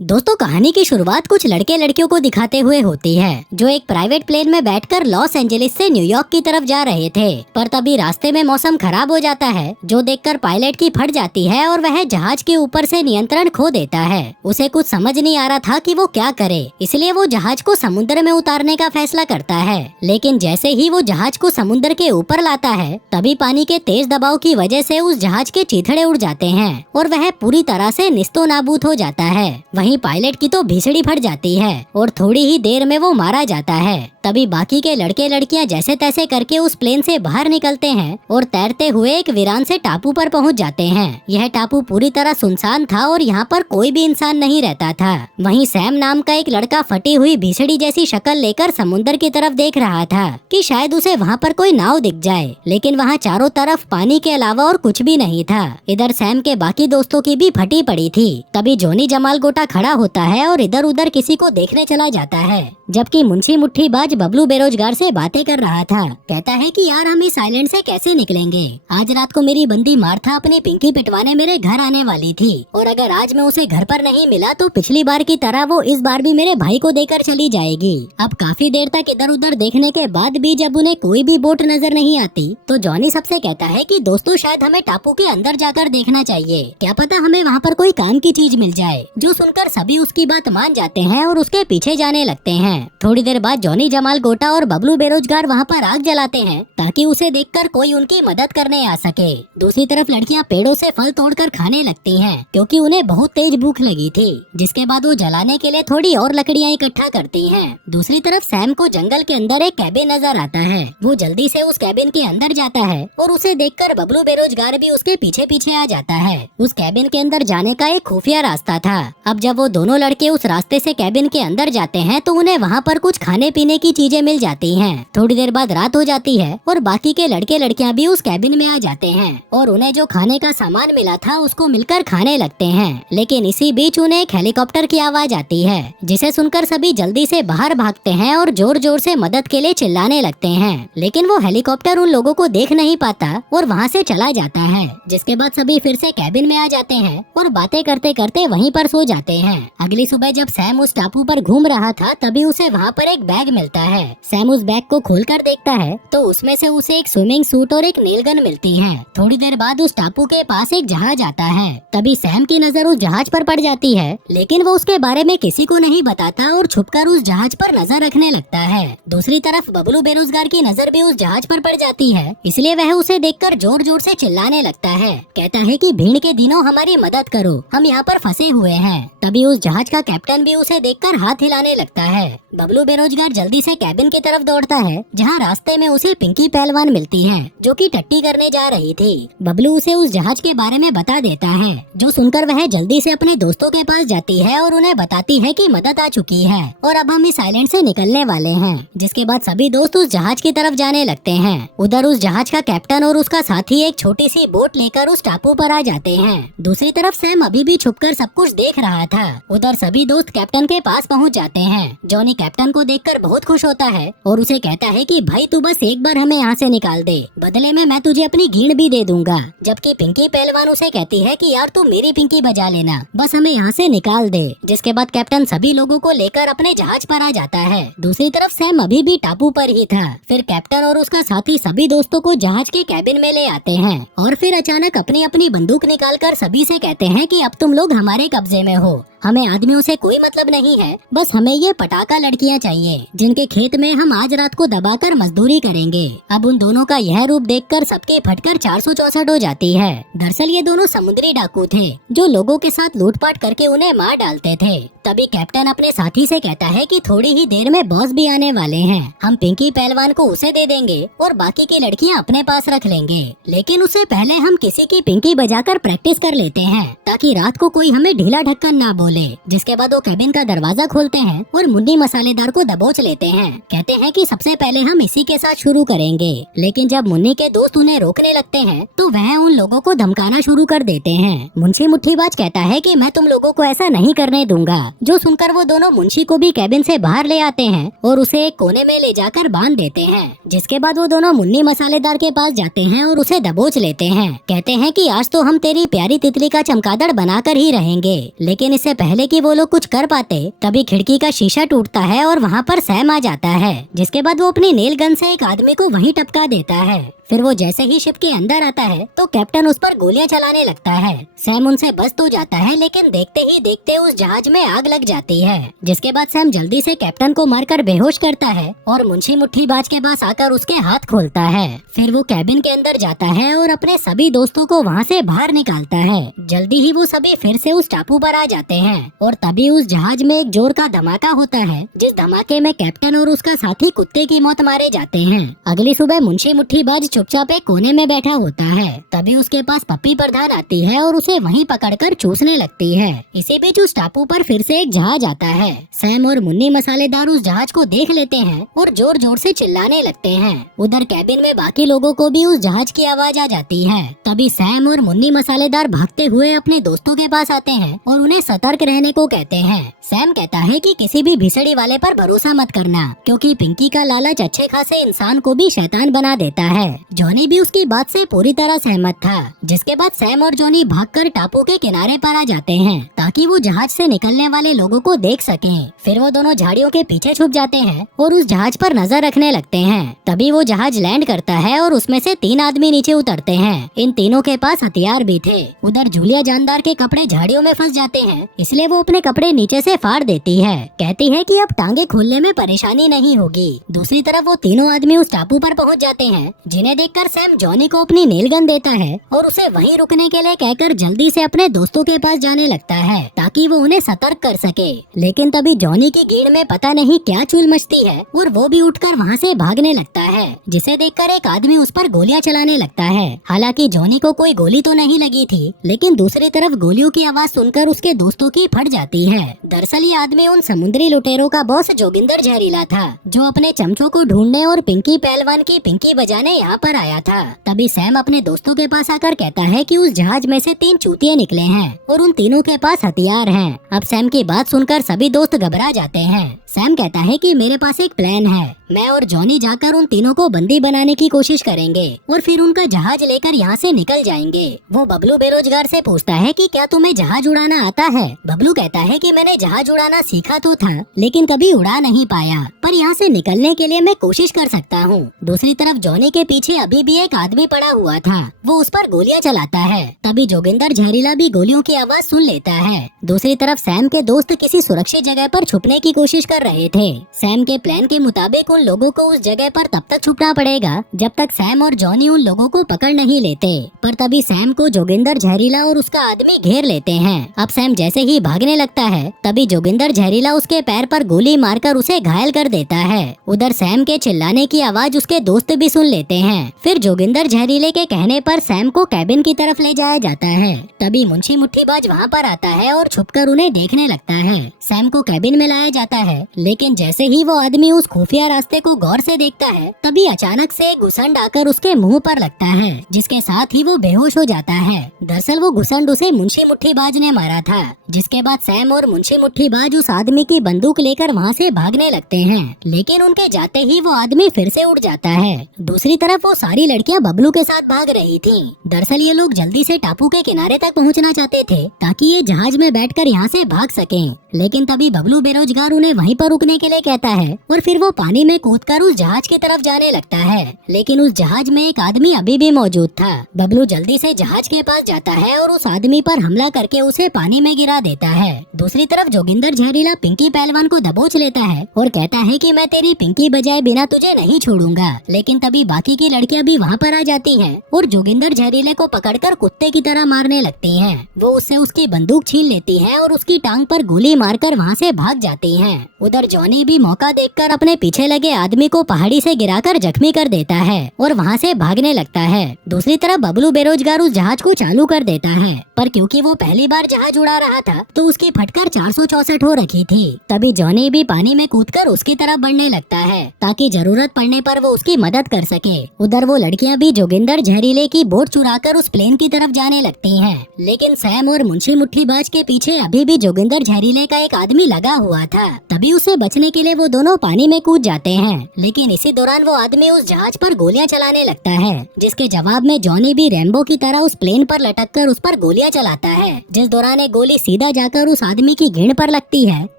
दोस्तों, कहानी की शुरुआत कुछ लड़के लड़कियों को दिखाते हुए होती है जो एक प्राइवेट प्लेन में बैठकर लॉस एंजलिस से न्यूयॉर्क की तरफ जा रहे थे। पर तभी रास्ते में मौसम खराब हो जाता है, जो देखकर पायलट की फट जाती है और वह जहाज के ऊपर से नियंत्रण खो देता है। उसे कुछ समझ नहीं आ रहा था कि वो क्या करे, इसलिए वो जहाज को समुद्र में उतारने का फैसला करता है। लेकिन जैसे ही वो जहाज को समुद्र के ऊपर लाता है, तभी पानी के तेज दबाव की वजह से उस जहाज के चीथड़े उड़ जाते हैं और वह पूरी तरह से निस्तो नाबूद हो जाता है। वहीं पायलट की तो भीषड़ी फट जाती है और थोड़ी ही देर में वो मारा जाता है। तभी बाकी के लड़के लड़कियां जैसे तैसे करके उस प्लेन से बाहर निकलते हैं और तैरते हुए एक वीरान से टापू पर पहुंच जाते हैं। यह टापू पूरी तरह सुनसान था और यहाँ पर कोई भी इंसान नहीं रहता था। वहीं सैम नाम का एक लड़का फटी हुई भीषड़ी जैसी शक्ल लेकर समुद्र की तरफ देख रहा था कि शायद उसे वहाँ पर कोई नाव दिख जाए, लेकिन वहाँ चारों तरफ पानी के अलावा और कुछ भी नहीं था। इधर सैम के बाकी दोस्तों की भी फटी पड़ी थी। तभी जॉनी जमाल गोटा खड़ा होता है और इधर उधर किसी को देखने चला जाता है, जबकि मुंशी मुट्ठीबाज बबलू बेरोजगार से बातें कर रहा था। कहता है कि यार, हम इस आइलैंड से कैसे निकलेंगे। आज रात को मेरी बंदी मार्था अपनी पिंकी पिटवाने मेरे घर आने वाली थी और अगर आज मैं उसे घर पर नहीं मिला तो पिछली बार की तरह वो इस बार भी मेरे भाई को देकर चली जाएगी। अब काफी देर तक इधर उधर देखने के बाद भी जब उन्हें कोई भी बोट नजर नहीं आती तो जॉनी सबसे कहता है कि दोस्तों, शायद हमें टापू के अंदर जाकर देखना चाहिए, क्या पता हमें वहाँ पर कोई काम की चीज मिल जाए। जो सुनकर सभी उसकी बात मान जाते हैं और उसके पीछे जाने लगते हैं। थोड़ी देर बाद जॉनी जमाल गोटा और बबलू बेरोजगार वहाँ पर आग जलाते हैं ताकि उसे देखकर कोई उनकी मदद करने आ सके। दूसरी तरफ लड़कियाँ पेड़ों से फल तोड़कर खाने लगती हैं क्योंकि उन्हें बहुत तेज भूख लगी थी। जिसके बाद वो जलाने के लिए थोड़ी और लकड़ियाँ इकट्ठा करती हैं। दूसरी तरफ सैम को जंगल के अंदर एक कैबिन नजर आता है। वो जल्दी से उस कैबिन के अंदर जाता है और उसे देखकर बबलू बेरोजगार भी उसके पीछे पीछे आ जाता है। उस कैबिन के अंदर जाने का एक खुफिया रास्ता था। अब जब वो दोनों लड़के उस रास्ते से कैबिन के अंदर जाते हैं तो उन्हें वहाँ पर कुछ खाने पीने की चीजें मिल जाती हैं। थोड़ी देर बाद रात हो जाती है और बाकी के लड़के लड़कियां भी उस कैबिन में आ जाते हैं और उन्हें जो खाने का सामान मिला था उसको मिलकर खाने लगते हैं। लेकिन इसी बीच उन्हें एक हेलीकॉप्टर की आवाज आती है, जिसे सुनकर सभी जल्दी से बाहर भागते हैं और जोर जोर से मदद के लिए चिल्लाने लगते हैं। लेकिन वो हेलीकॉप्टर उन लोगों को देख नहीं पाता और वहाँ से चला जाता है। जिसके बाद सभी फिर से कैबिन में आ जाते हैं और बातें करते करते वहीं पर सो जाते हैं। अगली सुबह जब सैम उस टापू पर घूम रहा था तभी उसे वहाँ पर एक बैग मिलता है। सैम उस बैग को खोलकर देखता है तो उसमें से उसे एक स्विमिंग सूट और एक नेल गन मिलती है। थोड़ी देर बाद उस टापू के पास एक जहाज आता है। तभी सैम की नजर उस जहाज पर पड़ जाती है, लेकिन वो उसके बारे में किसी को नहीं बताता और छुपकर उस जहाज पर नजर रखने लगता है। दूसरी तरफ बबलू बेरोजगार की नजर भी उस जहाज पर पड़ जाती है, इसलिए वह उसे देखकर जोर जोर से चिल्लाने लगता है। कहता है कि भीड़ के दिनों हमारी मदद करो, हम यहाँ पर फंसे हुए हैं। तभी उस जहाज का कैप्टन भी उसे देखकर हाथ हिलाने लगता है। बबलू बेरोजगार जल्दी से कैबिन की तरफ दौड़ता है, जहाँ रास्ते में उसे पिंकी पहलवान मिलती है जो कि टट्टी करने जा रही थी। बबलू उसे उस जहाज के बारे में बता देता है, जो सुनकर वह जल्दी से अपने दोस्तों के पास जाती है और उन्हें बताती है कि मदद आ चुकी है और अब हम इस आइलैंड से निकलने वाले हैं। जिसके बाद सभी दोस्त उस जहाज की तरफ जाने लगते हैं। उधर उस जहाज का कैप्टन और उसका साथी एक छोटी सी बोट लेकर उस टापू पर आ जाते हैं। दूसरी तरफ सैम अभी भी छुपकर सब कुछ देख रहा था। उधर सभी दोस्त कैप्टन के पास पहुँच जाते हैं। जॉनी कैप्टन को देखकर बहुत खुश होता है और उसे कहता है कि भाई, तू बस एक बार हमें यहाँ से निकाल दे, बदले में मैं तुझे अपनी गींड भी दे दूंगा। जबकि पिंकी पहलवान उसे कहती है कि यार, तू मेरी पिंकी बजा लेना, बस हमें यहाँ से निकाल दे। जिसके बाद कैप्टन सभी लोगों को लेकर अपने जहाज पर आ जाता है। दूसरी तरफ सैम अभी भी टापू पर ही था। फिर कैप्टन और उसका साथी सभी दोस्तों को जहाज के कैबिन में ले आते हैं और फिर अचानक अपनी अपनी बंदूक निकालकर सभी से कहते हैं कि अब तुम लोग हमारे कब्जे में हो, हमें आदमियों से कोई मतलब नहीं है, बस हमें ये पटाखा लड़कियां चाहिए जिनके खेत में हम आज रात को दबाकर मजदूरी करेंगे। अब उन दोनों का यह रूप देखकर सबके फटकर 464 हो जाती है। दरअसल ये दोनों समुद्री डाकू थे जो लोगों के साथ लूटपाट करके उन्हें मार डालते थे। तभी कैप्टन अपने साथी से कहता है कि थोड़ी ही देर में बॉस भी आने वाले हैं, हम पिंकी पहलवान को उसे दे देंगे और बाकी की लड़कियां अपने पास रख लेंगे, लेकिन उससे पहले हम किसी की पिंकी बजाकर प्रैक्टिस कर लेते हैं ताकि रात को कोई हमें ढीला ढक्कन ना बोले। जिसके बाद वो कैबिन का दरवाजा खोलते हैं और मुन्नी मसालेदार को दबोच लेते हैं। कहते हैं कि सबसे पहले हम इसी के साथ शुरू करेंगे। लेकिन जब मुन्नी के दोस्त उन्हें रोकने लगते हैं तो वह उन लोगों को धमकाना शुरू कर देते हैं। मुंशी मुट्ठीबाज कहता है कि मैं तुम लोगों को ऐसा नहीं करने दूंगा। जो सुनकर वो दोनों मुंशी को भी कैबिन से बाहर ले आते हैं और उसे एक कोने में ले जाकर बांध देते हैं। जिसके बाद वो दोनों मुन्नी मसालेदार के पास जाते हैं और उसे दबोच लेते हैं। कहते हैं कि आज तो हम तेरी प्यारी तितली का चमगादड़ बनाकर ही रहेंगे। लेकिन इससे पहले कि वो लोग कुछ कर पाते तभी खिड़की का शीशा टूटता है और वहाँ पर सैम आ जाता है। जिसके बाद वो अपनी नेल गन से एक आदमी को वहीं टपका देता है। फिर वो जैसे ही शिप के अंदर आता है तो कैप्टन उस पर गोलियां चलाने लगता है। सैम उनसे बच तो जाता है लेकिन देखते ही देखते उस जहाज में आग लग जाती है। जिसके बाद सैम जल्दी से कैप्टन को मारकर बेहोश करता है और मुंशी मुट्ठीबाज के पास आकर उसके हाथ खोलता है। फिर वो कैबिन के अंदर जाता है और अपने सभी दोस्तों को वहाँ से बाहर निकालता है। जल्दी ही वो सभी फिर से उस टापू पर आ जाते हैं और तभी उस जहाज में एक जोर का धमाका होता है, जिस धमाके में कैप्टन और उसका साथी कुत्ते की मौत मारे जाते हैं। अगली सुबह मुंशी मुट्ठीबाज चुपचाप एक कोने में बैठा होता है। तभी उसके पास पप्पी प्रधान आती है और उसे वहीं पकड़कर चूसने लगती है। इसी बीच उस टापू पर फिर से एक जहाज आता है। सैम और मुन्नी मसालेदार उस जहाज को देख लेते हैं और जोर जोर से चिल्लाने लगते हैं। उधर कैबिन में बाकी लोगों को भी उस जहाज की आवाज आ जाती है। तभी सैम और मुन्नी मसालेदार भागते हुए अपने दोस्तों के पास आते हैं और उन्हें सतर्क रहने को कहते हैं। सैम कहता है कि किसी भी भिसड़ी वाले पर भरोसा मत करना, क्योंकि पिंकी का लालच अच्छे खासे इंसान को भी शैतान बना देता है। जॉनी भी उसकी बात से पूरी तरह सहमत था। जिसके बाद सैम और जॉनी भागकर टापू के किनारे पर आ जाते हैं ताकि वो जहाज से निकलने वाले लोगों को देख सकें। फिर वो दोनों झाड़ियों के पीछे छुप जाते हैं और उस जहाज पर नजर रखने लगते हैं। तभी वो जहाज लैंड करता है और उसमें से 3 आदमी नीचे उतरते हैं। इन तीनों के पास हथियार भी थे। उधर जूलिया जानदार के कपड़े झाड़ियों में फंस जाते हैं, इसलिए वो अपने कपड़े नीचे से फाड़ देती है। कहती है कि अब टांगे खोलने में परेशानी नहीं होगी। दूसरी तरफ वो तीनों आदमी उस टापू पर पहुंच जाते हैं, जिन्हें देखकर सैम जॉनी को अपनी नेल गन देता है और उसे वहीं रुकने के लिए कहकर जल्दी से अपने दोस्तों के पास जाने लगता है ताकि वो उन्हें सतर्क कर सके। लेकिन तभी जॉनी की गीड़ में पता नहीं क्या चूल मचती है और वो भी उठकर वहाँ से भागने लगता है, जिसे देखकर एक आदमी उस पर गोलियां चलाने लगता है। हालांकि जॉनी को कोई गोली तो नहीं लगी थी, लेकिन दूसरी तरफ गोलियों की आवाज सुनकर उसके दोस्तों की फट जाती है। दरअसल ये आदमी उन समुद्री लुटेरों का बॉस जोगिंदर जहरीला था, जो अपने चमचों को ढूंढने और पिंकी पहलवान की पिंकी बजाने यहाँ पर आया था। तभी सैम अपने दोस्तों के पास आकर कहता है कि उस जहाज में से 3 चूतिए निकले हैं और उन तीनों के पास हथियार हैं। अब सैम की बात सुनकर सभी दोस्त घबरा जाते हैं। सैम कहता है कि मेरे पास एक प्लान है, मैं और जॉनी जाकर उन तीनों को बंदी बनाने की कोशिश करेंगे और फिर उनका जहाज लेकर यहाँ से निकल जाएंगे। वो बबलू बेरोजगार से पूछता है कि क्या तुम्हें जहाज उड़ाना आता है? बबलू कहता है कि मैंने जहाज उड़ाना सीखा तो था, लेकिन कभी उड़ा नहीं पाया, पर यहाँ से निकलने के लिए मैं कोशिश कर सकता हूँ। दूसरी तरफ जॉनी के पीछे अभी भी एक आदमी पड़ा हुआ था, वो उस पर गोलियां चलाता है। तभी जोगिंदर जहरीला भी गोलियों की आवाज सुन लेता है। दूसरी तरफ सैम के दोस्त किसी सुरक्षित जगह पर छुपने की कोशिश कर रहे थे। सैम के प्लान के मुताबिक उन लोगों को उस जगह पर तब तक छुपना पड़ेगा जब तक सैम और जॉनी उन लोगों को पकड़ नहीं लेते। पर तभी सैम को जोगिंदर जहरीला और उसका आदमी घेर लेते हैं। अब सैम जैसे ही भागने लगता है तभी जोगिंदर जहरीला उसके पैर पर गोली मारकर उसे घायल कर देता है। उधर सैम के चिल्लाने की आवाज उसके दोस्त भी सुन लेते हैं। फिर जोगिंदर जहरीले के कहने पर सैम को कैबिन की तरफ ले जाया जाता है। तभी मुंशी मुट्ठीबाज वहाँ पर आता है और छुपकर उन्हें देखने लगता है। सैम को कैबिन में लाया जाता है, लेकिन जैसे ही वो आदमी उस खुफिया रास्ते को गौर से देखता है तभी अचानक से एक घुसंड आकर उसके मुंह पर लगता है, जिसके साथ ही वो बेहोश हो जाता है। दरअसल वो घुसंड उसे मुंशी मुट्ठीबाज ने मारा था। जिसके बाद सैम और मुंशी मुट्ठीबाज उस आदमी की बंदूक लेकर वहाँ से भागने लगते हैं, लेकिन उनके जाते ही वो आदमी फिर से उड़ जाता है। दूसरी तरफ वो सारी लड़कियां बबलू के साथ भाग रही थीं। दरअसल ये लोग जल्दी से टापू के किनारे तक पहुंचना चाहते थे ताकि ये जहाज में बैठकर यहाँ से भाग सकें। लेकिन तभी बबलू बेरोजगार उन्हें वहीं पर रुकने के लिए कहता है और फिर वो पानी में कूदकर उस जहाज की तरफ जाने लगता है। लेकिन उस जहाज में एक आदमी अभी भी मौजूद था। बबलू जल्दी से जहाज के पास जाता है और उस आदमी पर हमला करके उसे पानी में गिरा देता है। दूसरी तरफ जोगिंदर जहरीला पिंकी पहलवान को दबोच लेता है और कहता है कि मैं तेरी पिंकी बजाए बिना तुझे नहीं छोड़ूंगा। लेकिन तभी बाकी की लड़कियां भी वहाँ पर आ जाती हैं और जोगिंदर जहरीले को पकड़कर कुत्ते की तरह मारने लगती हैं। वो उससे उसकी बंदूक छीन लेती हैं और उसकी टांग पर गोली मारकर वहाँ से भाग जाती हैं। उधर जॉनी भी मौका देखकर अपने पीछे लगे आदमी को पहाड़ी से गिराकर जख्मी कर देता है और वहाँ से भागने लगता है। दूसरी तरफ बबलू बेरोजगार उस जहाज को चालू कर देता है, पर क्योंकि वो पहली बार जहाज उड़ा रहा था तो उसकी फटकर 464 हो रखी थी। तभी जॉनी भी पानी में कूदकर उसकी तरफ बढ़ने लगता है ताकि जरूरत पड़ने पर वो उसकी मदद कर सके। उधर वो लड़कियां भी जोगिंदर जहरीले की बोट चुराकर उस प्लेन की तरफ जाने लगती हैं। लेकिन सैम और मुंशी मुट्ठीबाज के पीछे अभी भी जोगिंदर जहरीले का एक आदमी लगा हुआ था। तभी उसे बचने के लिए वो दोनों पानी में कूद जाते हैं। लेकिन इसी दौरान वो आदमी उस जहाज पर गोलियां चलाने लगता है, जिसके जवाब में जॉनी भी रैम्बो की तरह उस प्लेन पर लटककर उस पर गोलियां चलाता है, जिस दौरान एक गोली सीधा जाकर उस आदमी की घेण पर लगती है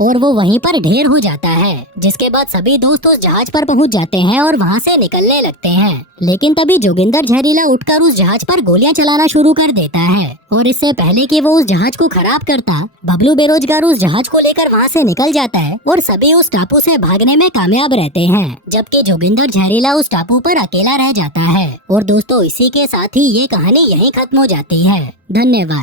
और वो वहीं पर ढेर हो जाता है। जिसके बाद सभी दोस्त उस जहाज पर पहुंच जाते हैं और वहां से निकलने लगते हैं। लेकिन तभी जोगिंदर जहरीला उठकर उस जहाज पर गोलियां चलाना शुरू कर देता है और इससे पहले कि वो उस जहाज को खराब करता, बबलू बेरोजगार उस जहाज को लेकर वहाँ से निकल जाता है और सभी उस टापू से भागने में कामयाब रहते हैं, जबकि जोगिंदर जहरीला उस टापू पर अकेला रह जाता है। और दोस्तों, इसी के साथ ही ये कहानी यहीं खत्म हो जाती है। धन्यवाद।